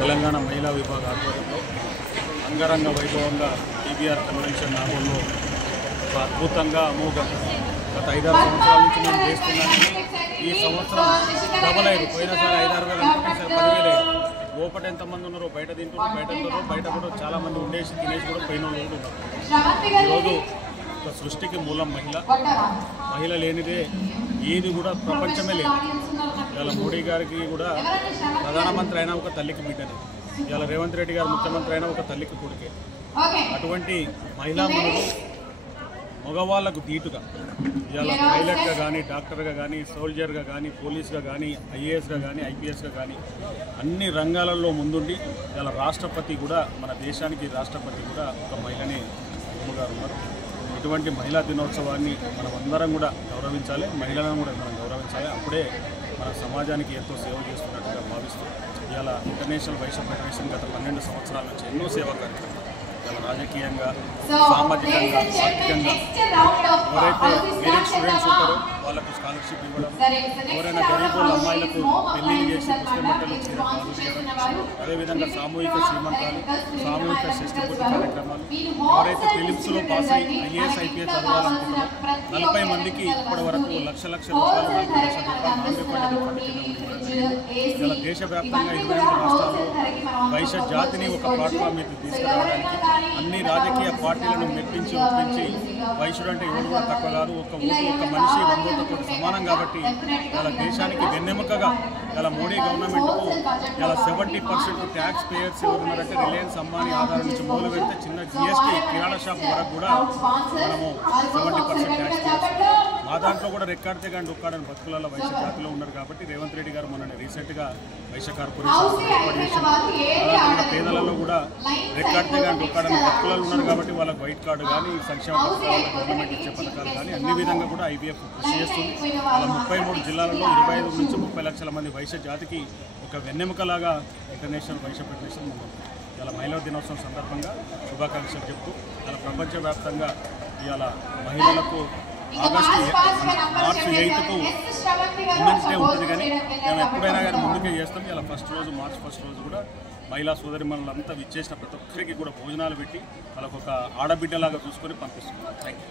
తెలంగాణ మహిళా విభాగ ఆధ్వర్యంలో అంగరంగ వైభవంగా టీబీఆర్ కన్వెన్షన్ నాగూర్లో ఒక అద్భుతంగా అమోఘంగా గత 5-6 సంవత్సరాల నుంచి మేము చేస్తున్నామని ఈ సంవత్సరం డబల్ అయ్యారు. పోయినసారి 5-6 వేలు అనుకుంటే 10,000 అయ్యారు. లోపల ఎంతమంది ఉన్నారో బయట తింటున్నారు, బయట కూడా చాలామంది ఉండేసి తినేసి కూడా పోయిన వాళ్ళు ఉన్నారు. ఈరోజు ఒక సృష్టికి మూలం మహిళ లేనిదే ఏది కూడా ప్రపంచమే లేదు. ఇవాళ మోడీ గారికి కూడా ప్రధానమంత్రి అయినా ఒక తల్లికి బిడ్డనే, ఇవాళ రేవంత్ రెడ్డి గారు ముఖ్యమంత్రి అయినా ఒక తల్లికి కొడుకే. అటువంటి మహిళా మనులు మగవాళ్లకు దీటుగా ఇవాళ పైలట్గా కానీ, డాక్టర్గా కానీ, సోల్జర్గా కానీ, పోలీస్గా కానీ, ఐఏఎస్గా కానీ, ఐపీఎస్గా కానీ అన్ని రంగాలలో ముందుండి ఇవాళ రాష్ట్రపతి కూడా మన దేశానికి రాష్ట్రపతి కూడా ఒక మహిళని గారు ఉన్నారు. ఇటువంటి మహిళా దినోత్సవాన్ని మనం అందరం కూడా గౌరవించాలి, మహిళలను కూడా మనం గౌరవించాలి. అప్పుడే మన సమాజానికి ఎంతో సేవ చేస్తున్నట్టుగా భావిస్తూ ఇవాళ ఇంటర్నేషనల్ వైశ్య ఫెడరేషన్ గత 12 సంవత్సరాల నుంచి ఎన్నో సేవా కార్యక్రమాలు ఇవాళ రాజకీయంగా, సామాజికంగా, ఆర్థికంగా ఎవరైతే మెరిట్ స్టూడెంట్స్ ఉంటారో వాళ్ళకు స్కాలర్షిప్ ఇవ్వడం, ఎవరైనా గరీబుల అమ్మాయిలకు పెళ్లిళ్ళు చేసి పుస్తకమట్టలు చేయడం, అదేవిధంగా సామూహిక శ్రీమంతాలు, సామూహిక షష్టిపూర్తి కార్యక్రమాలు, ఎవరైతే ఫిలిమ్స్లో పాస్ అయ్యి ఐఏఎస్ ఐపీఎస్ చదవాలనుకుంటారో 40 మందికి ఇప్పటి వరకు లక్షల రూపాయలు, 40 లక్షల రూపాయలు ఇలా దేశవ్యాప్తంగా 28 రాష్ట్రాల్లో వైశ్య జాతిని ఒక ప్లాట్ఫామ్ మీద తీసుకురావడానికి అన్ని రాజకీయ పార్టీలను మెప్పించి ఒప్పించి వైశ్యుడు అంటే ఎవరు కూడా తక్కువ కాదు, ఒక ఓటు ఒక మనిషి 100 ఓట్లతో సమానం. కాబట్టి ఇలా దేశానికి వెన్నెముకగా ఇలా మోడీ గవర్నమెంట్కు ఇలా 70% ట్యాక్స్ పేయర్స్ ఎవరున్నారంటే రిలయన్స్, అంబానీ ఆధారం నుంచి మొదలు పెడితే చిన్న జిఎస్టీ కిరాణా షాప్ వరకు కూడా మనము 70% ట్యాక్స్ పేయర్స్. మా దాంట్లో కూడా రెక్కాడితే కానీ డొక్కాడని బతుకులలో వైశ్య జాతిలో ఉన్నారు. కాబట్టి రేవంత్ రెడ్డి గారు మొన్న రీసెంట్గా వైశ్య కార్పొరేషన్ ఏర్పాటు చేశారు. అలాగే పేదలలో కూడా రెక్కాడితే కానీ డొక్కాడని బతుకులలో ఉన్నారు. కాబట్టి వాళ్ళకి వైట్ కార్డు కానీ, సంక్షేమ పథకాలు, గవర్నమెంట్ ఇచ్చే పథకాలు కానీ అన్ని విధంగా కూడా ఐవీఎఫ్ కృషి చేస్తుంది. అలా 33 జిల్లాలలో 25 నుంచి 30 లక్షల మంది వైశ్య జాతికి ఒక వెన్నెముకలాగా ఇంటర్నేషనల్ వైశ్య ఫెడరేషన్ ఉంది. ఇలా మహిళా దినోత్సవం సందర్భంగా శుభాకాంక్షలు చెప్తూ ఇలా ప్రపంచవ్యాప్తంగా ఇవాళ మహిళలకు మార్చి 8కు ఉమెన్స్ డే ఉంటుంది. కానీ మేము ఎప్పుడైనా కానీ ముందుకే చేస్తాం. ఇలా మార్చి ఫస్ట్ రోజు కూడా మహిళా సోదరిమణులంతా విచ్చేసిన ప్రతి ఒక్కరికి కూడా భోజనాలు పెట్టి వాళ్ళకు ఒక ఆడబిడ్డలాగా చూసుకొని పంపిస్తున్నాం. Thank you.